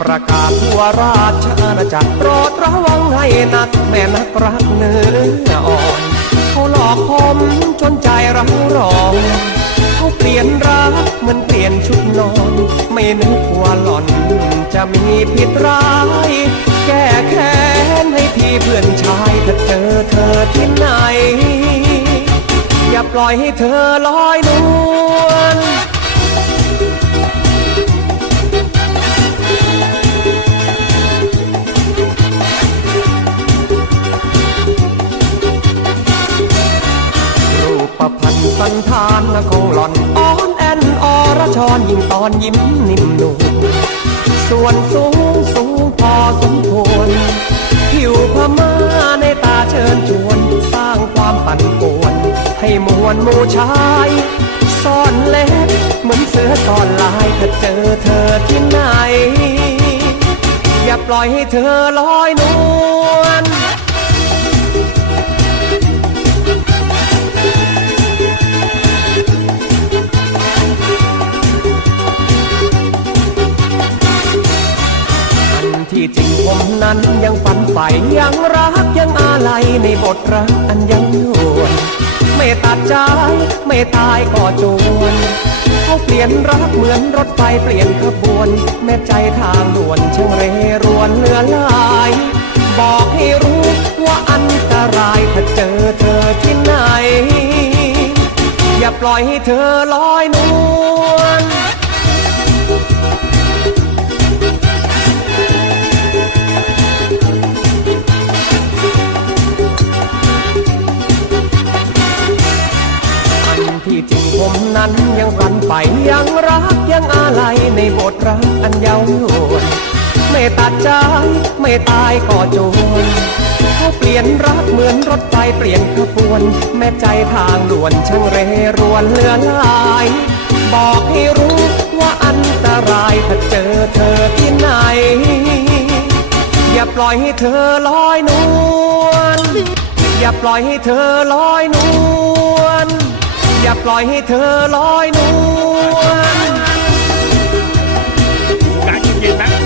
ประกาศทั่วราชอาณาจักรโปรดระวังให้นักแม่นักรักเนื้ออ่อนเขาหลอกผมจนใจเราร้อนเขาเปลี่ยนรักเหมือนเปลี่ยนชุดนอน ไม่นึกว่าหล่อนจะมีผิดร้าย แก้แค้นให้พี่เพื่อนชายถ้าเจอเธอที่ไหน อย่าปล่อยให้เธอลอยนวล นธานของหล่อนอ่อนแอนอรชรยิ่งตอนยิ้มนิ่มนูนส่วนสูงสูงพอสมควรผิวพม่าในตาเชิญชวนสร้างความปั่นป่วน ให้มวลมูชายซ่อนเล็บเหมือนเสือซ่อนลายถ้าเจอเธอที่ไหน อย่าปล่อยให้เธอลอยนวล ที่จริงผมนั้นยังฝันใฝ่ยังรักยังอาลัยในบทรักอันยังยวนไม่ตัดใจไม่ตายก็จวนเขาเปลี่ยนรักเหมือนรถไฟเปลี่ยนขบวน แม่ใจทางด่วนช่างเรรวนเหลือลาย บอกให้รู้ว่าอันตรายถ้าเจอเธอที่ไหน อย่าปล่อยให้เธอลอยนวล นั้นยังฝันใฝ่ยังรักยังอาลัยในบทรักอันเยาวยวนไม่ตัดใจไม่ตายก็จวนเขาเปลี่ยนรักเหมือนรถไฟเปลี่ยนขบวน แม่ใจทางด่วนช่างเรรวนเลือหลาย บอกให้รู้ว่าอันตรายถ้าเจอเธอที่ไหน อย่าปล่อยให้เธอลอยนวลอย่าปล่อยให้เธอลอยนวล อย่าปล่อยให้เธอลอยนวลการเย็นๆนะ